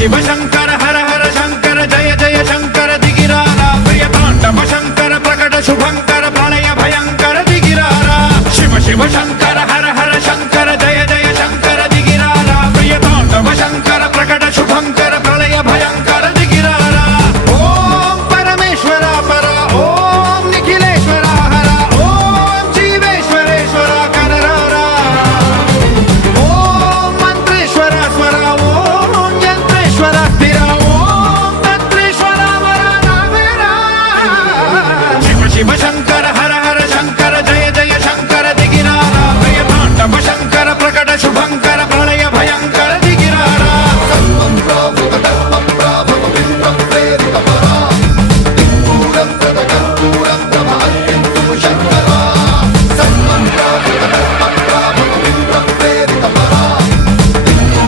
शिव शंकर हर हर शंकर जय जय शंकर दिगिरारा प्रिय तांडव शंकर प्रकट शुभंकर प्रलय भयंकर दिगिरारा शिव शिव शंकर